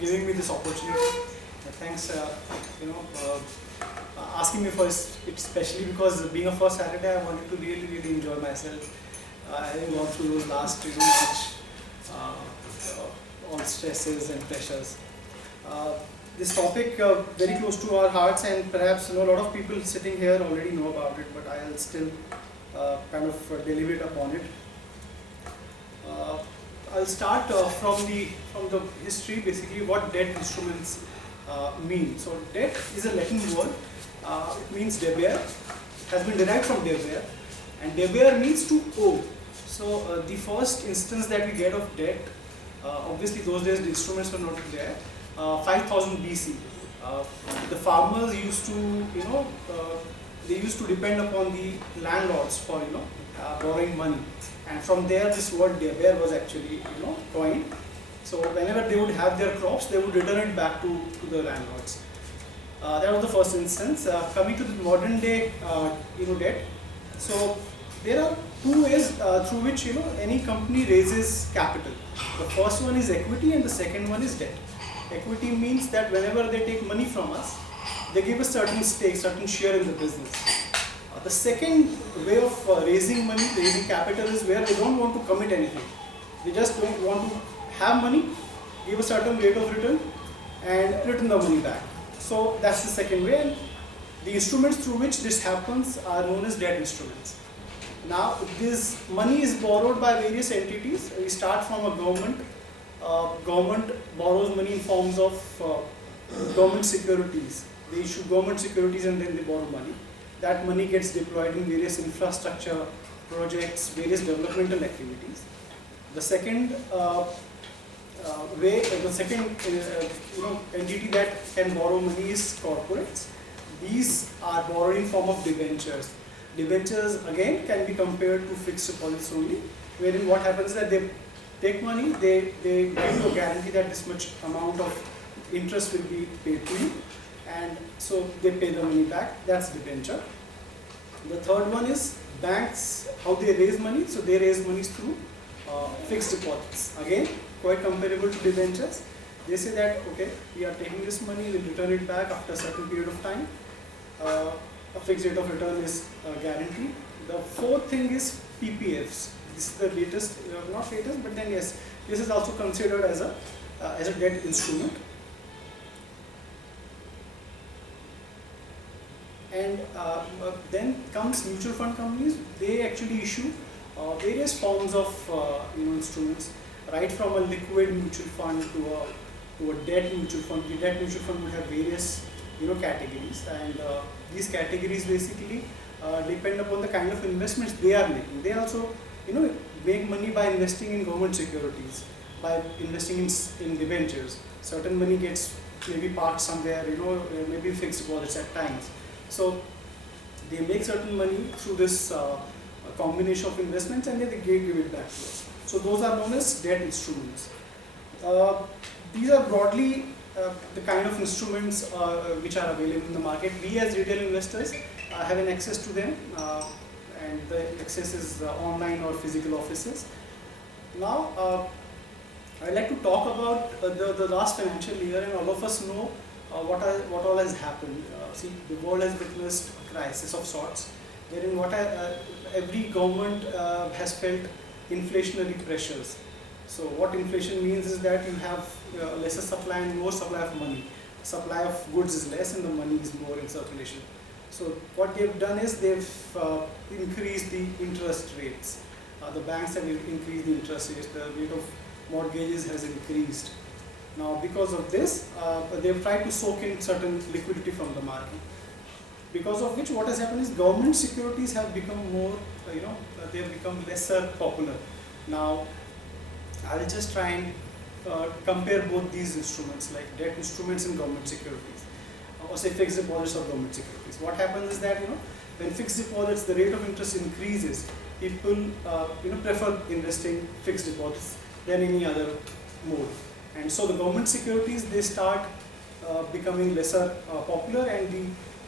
giving me this opportunity. Thanks, asking me for it, especially because being a first Saturday, I wanted to really enjoy myself. Having gone through those last, all stresses and pressures. This topic very close to our hearts, and perhaps a lot of people sitting here already know about it, but I'll still kind of deliberate upon it. I'll start from the history, basically what debt instruments mean. So debt is a Latin word. It means deber. It has been derived from deber, and deber means to owe. So the first instance that we get of debt, obviously those days the instruments were not there. 5000 BC. The farmers used to, they used to depend upon the landlords for, borrowing money. And from there, this word deber was actually, coined. So whenever they would have their crops, they would return it back to the landlords. That was the first instance. Coming to the modern day, debt. So there are two ways through which, any company raises capital. The first one is equity, and the second one is debt. Equity means that whenever they take money from us, they give a certain stake, certain share in the business. The second way of raising money, raising capital, is where they don't want to commit anything. They just don't want to have money, give a certain rate of return, and return the money back. So that's the second way, and the instruments through which this happens are known as debt instruments. Now, this money is borrowed by various entities. We start from a government. Government borrows money in forms of government securities. They issue government securities and then they borrow money. That money gets deployed in various infrastructure projects, various developmental activities. The second entity that can borrow money is corporates. These are borrowed in form of debentures. Debentures again can be compared to fixed deposits only, wherein what happens is that they take money, they give you a guarantee that this much amount of interest will be paid to you, and so they pay the money back. That's debenture. The third one is banks, how they raise money. So they raise money through fixed deposits. Again, quite comparable to debentures. They say that, okay, we are taking this money, we'll return it back after a certain period of time. A fixed rate of return is guaranteed. The fourth thing is PPFs. This is the latest, not latest, but then yes, this is also considered as a debt instrument. And then comes mutual fund companies. They actually issue various forms of instruments, right from a liquid mutual fund to a debt mutual fund. The debt mutual fund would have various categories, and these categories basically depend upon the kind of investments they are making. They also make money by investing in government securities, by investing in debentures. Certain money gets maybe parked somewhere, maybe fixed deposits at times. So they make certain money through this combination of investments, and then they give it back to us. So those are known as debt instruments. These are broadly the kind of instruments which are available in the market. We as retail investors have an access to them, and the access is online or physical offices. Now, I'd like to talk about the last financial year, and all of us know what all has happened. See, the world has witnessed a crisis of sorts, wherein every government has felt inflationary pressures. So what inflation means is that you have lesser supply and more supply of money. Supply of goods is less and the money is more in circulation. So what they've done is they've increased the interest rates. The banks have increased the interest rates. The rate of mortgages has increased. Now because of this, they've tried to soak in certain liquidity from the market. Because of which what has happened is government securities have become more, they have become lesser popular. Now I'll just try and compare both these instruments, like debt instruments and government securities, or say fixed deposits or government securities. What happens is that when fixed deposits, the rate of interest increases, people prefer investing fixed deposits than any other mode. And so the government securities, they start becoming lesser popular, and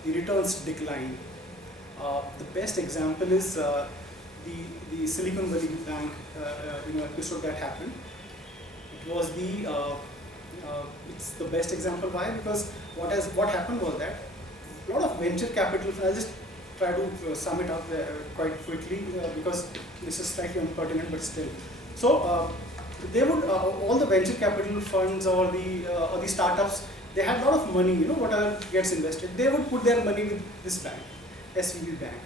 the returns decline. The best example is the Silicon Valley Bank episode that happened. It was the it's the best example. Why? Because what happened was that a lot of venture capital, I'll just try to sum it up quite quickly because this is slightly unpertinent, but still. So they would all the venture capital funds or the startups, they had a lot of money, whatever gets invested, they would put their money with this bank, SVB bank.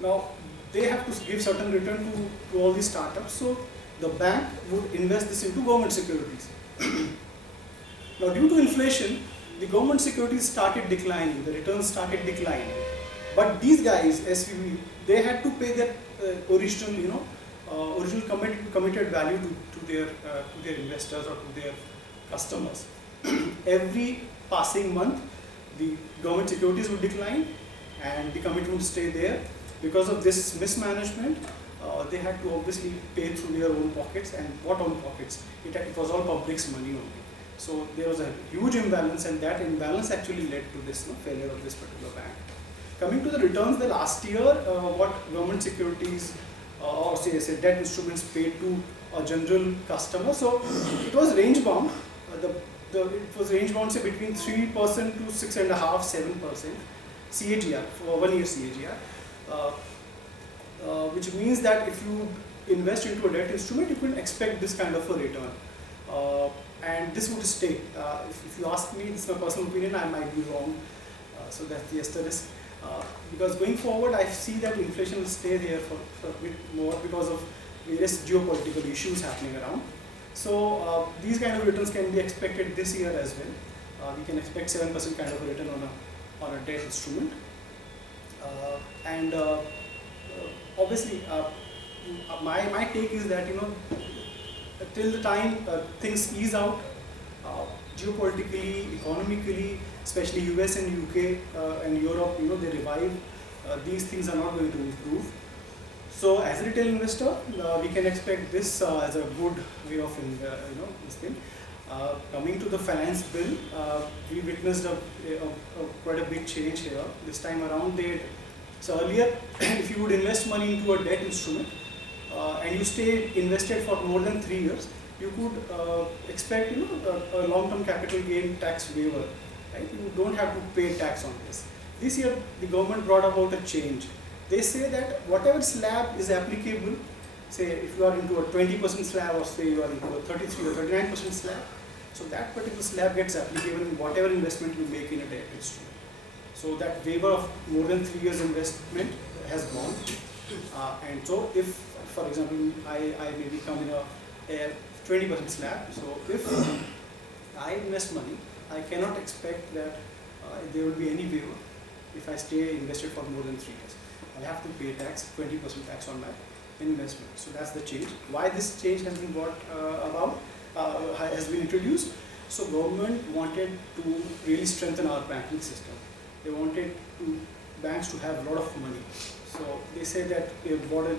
Now they have to give certain return to all these startups, so the bank would invest this into government securities. Now due to inflation, the government securities started declining, the returns started declining. But these guys, SVB, they had to pay their original, original committed value to their investors or to their customers. Every passing month, the government securities would decline and the commitment would stay there. Because of this mismanagement, they had to obviously pay through their own pockets. And what own pockets? It was all public's money only. So there was a huge imbalance, and that imbalance actually led to this failure of this particular bank. Coming to the returns, the last year, what government securities or say debt instruments paid to a general customer. So it was range bound. It was range bound, say between 3% to 6.5%, 7% CAGR for 1 year CAGR, which means that if you invest into a debt instrument, you can expect this kind of a return. And this would stay. If you ask me, this is my personal opinion, I might be wrong. So that's the asterisk. Because going forward, I see that inflation will stay there for a bit more because of various geopolitical issues happening around. So these kind of returns can be expected this year as well. We can expect 7% kind of a return on a debt instrument. And obviously, my take is that till the time things ease out, geopolitically, economically, especially US and UK and Europe, they revive. These things are not going to improve. So, as a retail investor, we can expect this as a good way of this thing. Coming to the finance bill, we witnessed quite a big change here. This time around, so earlier, if you would invest money into a debt instrument and you stay invested for more than 3 years, you could expect a long-term capital gain tax waiver. Right? You don't have to pay tax on this. This year, the government brought about a change. They say that whatever slab is applicable, say if you are into a 20% slab or say you are into a 33 or 39% slab, so that particular slab gets applicable in whatever investment you make in a debt instrument. So that waiver of more than 3 years investment has gone. And so if, for example, I may become in a 20% slab, so if I invest money, I cannot expect that there will be any waiver if I stay invested for more than 3 years. I have to pay tax, 20% tax on my investment. So that's the change. Why this change has been brought about, has been introduced? So government wanted to really strengthen our banking system. They wanted banks to have a lot of money. So they said that they brought a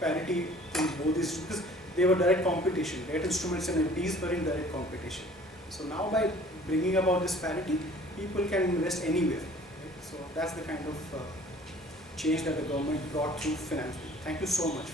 parity in both these because they were direct competition. Debt instruments and FDs were in direct competition. So now by bringing about this parity, people can invest anywhere. Right? So that's the kind of change that the government brought through finance bill. Thank you so much.